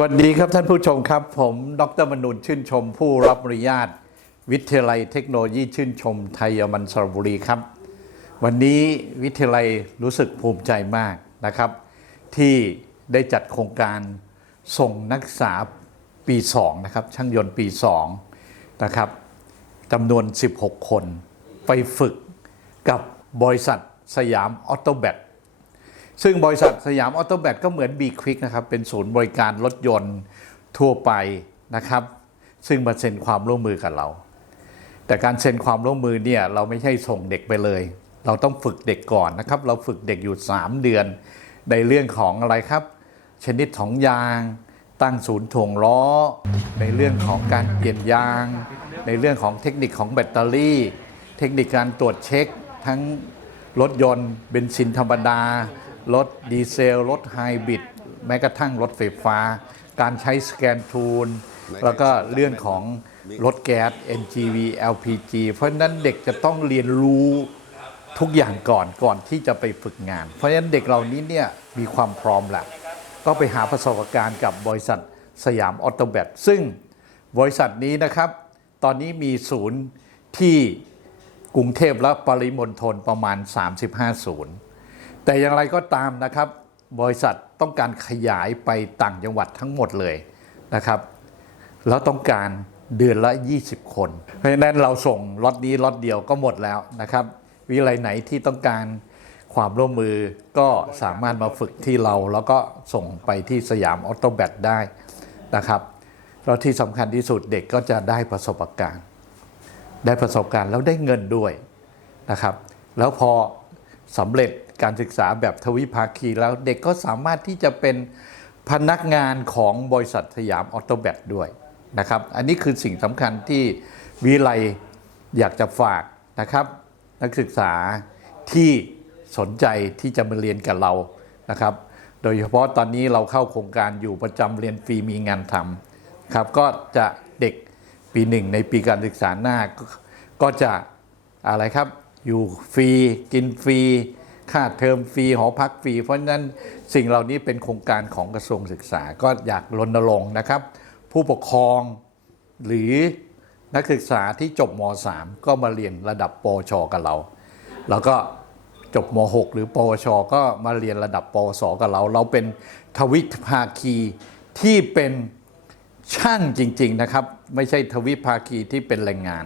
สวัสดีครับท่านผู้ชมครับ ผมดรมนุนชื่นชม ผู้รับอนุญาต วิทยาลัยเทคโนโลยีชื่นชม ไทยมันสระบุรีครับ วันนี้วิทยาลัยรู้สึกภูมิใจมากนะครับ ที่ได้จัดโครงการส่งนักศึกษาปี 2 นะครับ ช่างยนต์ปี 2 นะครับจำนวน 16 คน ไปฝึกกับบริษัทสยามออโตแบต ซึ่งบริษัทสยามออโตแบตก็เหมือน B Quick นะครับ เป็นศูนย์บริการรถยนต์ทั่วไปนะครับ ซึ่งมาเซ็นความร่วมมือกับเรา แต่การเซ็นความร่วมมือเนี่ยเราไม่ใช่ส่งเด็กไปเลย เราต้องฝึกเด็กก่อนนะครับ เราฝึกเด็กอยู่ 3 เดือน ในเรื่องของอะไรครับ ชนิดของยาง ตั้งศูนย์ถ่วงล้อ ในเรื่องของการเปลี่ยนยาง ในเรื่องของเทคนิคของแบตเตอรี่ เทคนิคการตรวจเช็ค ทั้งรถยนต์เบนซินธรรมดา รถดีเซล รถไฮบริดแม้กระทั่งรถไฟฟ้า การใช้สแกนทูล แล้วก็เรื่องของรถแก๊ส NGV LPG เพราะฉะนั้นเด็กจะต้องเรียนรู้ทุกอย่างก่อนก่อนที่จะไปฝึกงาน เพราะฉะนั้นเด็กเหล่านี้เนี่ยมีความพร้อมแล้วก็ไปหาประสบการณ์กับบริษัทสยามออโตแบตซึ่งบริษัทนี้นะครับ ตอนนี้มีศูนย์ที่กรุงเทพและปริมณฑลประมาณ 35 ศูนย์ แต่อย่างไรก็ตามนะครับ บริษัทต้องการขยายไปต่างจังหวัดทั้งหมดเลยนะครับ แล้วต้องการเดือนละ 20 คน เพราะฉะนั้นเราส่งล็อตนี้ล็อตเดียวก็หมดแล้วนะครับ วิทยาลัยไหนที่ต้องการความร่วมมือก็สามารถมาฝึกที่เรา แล้วก็ส่งไปที่สยามออโตแบตได้นะครับแล้วที่สำคัญที่สุดเด็กก็จะได้ประสบการณ์ ได้ประสบการณ์แล้วได้เงินด้วยนะครับ แล้วพอสำเร็จ การศึกษาแบบทวิภาคีแล้วเด็กก็สามารถที่จะเป็นพนักงานของบริษัทสยามออโตแบตด้วยนะครับ อันนี้คือสิ่งสำคัญที่วิไลอยากจะฝากนะครับ นักศึกษาที่สนใจที่จะมาเรียนกับเรานะครับ โดยเฉพาะตอนนี้เราเข้าโครงการอยู่ประจำเรียนฟรีมีงานทำครับ ก็จะเด็กปีหนึ่งในปีการศึกษาหน้าก็จะอะไรครับ อยู่ฟรีกินฟรี ค่าเทอมฟรีหอพักฟรี เพราะฉะนั้นสิ่งเหล่านี้เป็นโครงการของกระทรวงศึกษาก็อยากรณรงค์นะครับ ผู้ปกครองหรือนักศึกษาที่จบม .3 ก็มาเรียนระดับปชกับเรา แล้วก็จบม .6 หรือ ปวช ก็มาเรียนระดับปวส กับเรา เราเป็นทวิภาคีที่เป็นช่างจริง ๆนะครับ ไม่ใช่ทวิภาคีที่เป็นแรงงาน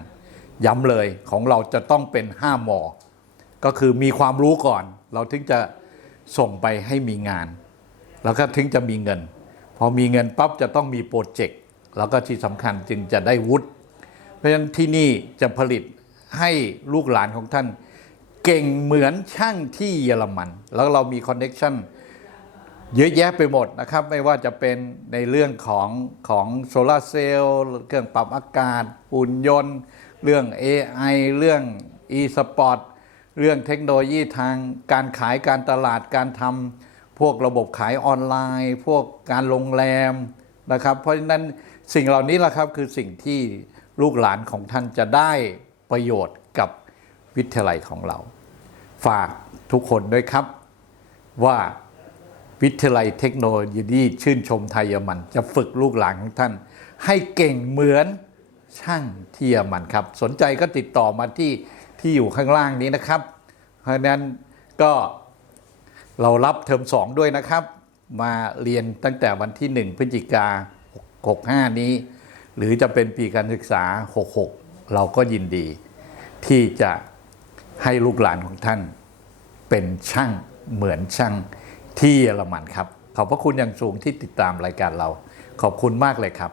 ย้ำเลยของเราจะต้องเป็น5มอ ก็คือมีความรู้ก่อน เราถึงจะส่งไปให้มีงาน แล้วก็ถึงจะมีเงิน พอมีเงินปั๊บจะต้องมีโปรเจกต์แล้วก็ที่สำคัญจึงจะได้วุฒิเพราะฉะนั้นที่นี่จะผลิตให้ลูกหลานของท่าน เก่งเหมือนช่างที่เยอรมัน แล้วเรามีคอนเน็ชันเยอะแยะไปหมดนะครับ ไม่ว่าจะเป็นในเรื่องของของโซลาร์เซลล์เครื่องปรับอากาศหุ่นยนต์ เรื่อง AI เรื่อง e-sport เรื่องเทคโนโลยีทางการขายการตลาดการทำพวกระบบขายออนไลน์ พวกการโรงแรมนะครับ เพราะฉะนั้นสิ่งเหล่านี้แหละครับคือสิ่งที่ลูกหลานของท่านจะได้ประโยชน์กับวิทยาลัยของเรา ฝากทุกคนด้วยครับว่าวิทยาลัยเทคโนโลยีชื่นชมไทยเยอรมัน จะฝึกลูกหลานของท่าน ให้เก่งเหมือนช่างที่เยอรมันครับ สนใจก็ติดต่อมาที่ ที่อยู่ข้างล่างนี้นะครับ เพราะนั้นก็เรารับเทอมสองด้วยนะครับ มาเรียนตั้งแต่วันที่ 1 พฤศจิกา65 นี้ หรือจะเป็นปีการศึกษา 66 เราก็ยินดีที่จะให้ลูกหลานของท่านเป็นช่างเหมือนช่างที่เยอรมันครับ ขอบพระคุณอย่างสูงที่ติดตามรายการเรา ขอบคุณมากเลยครับ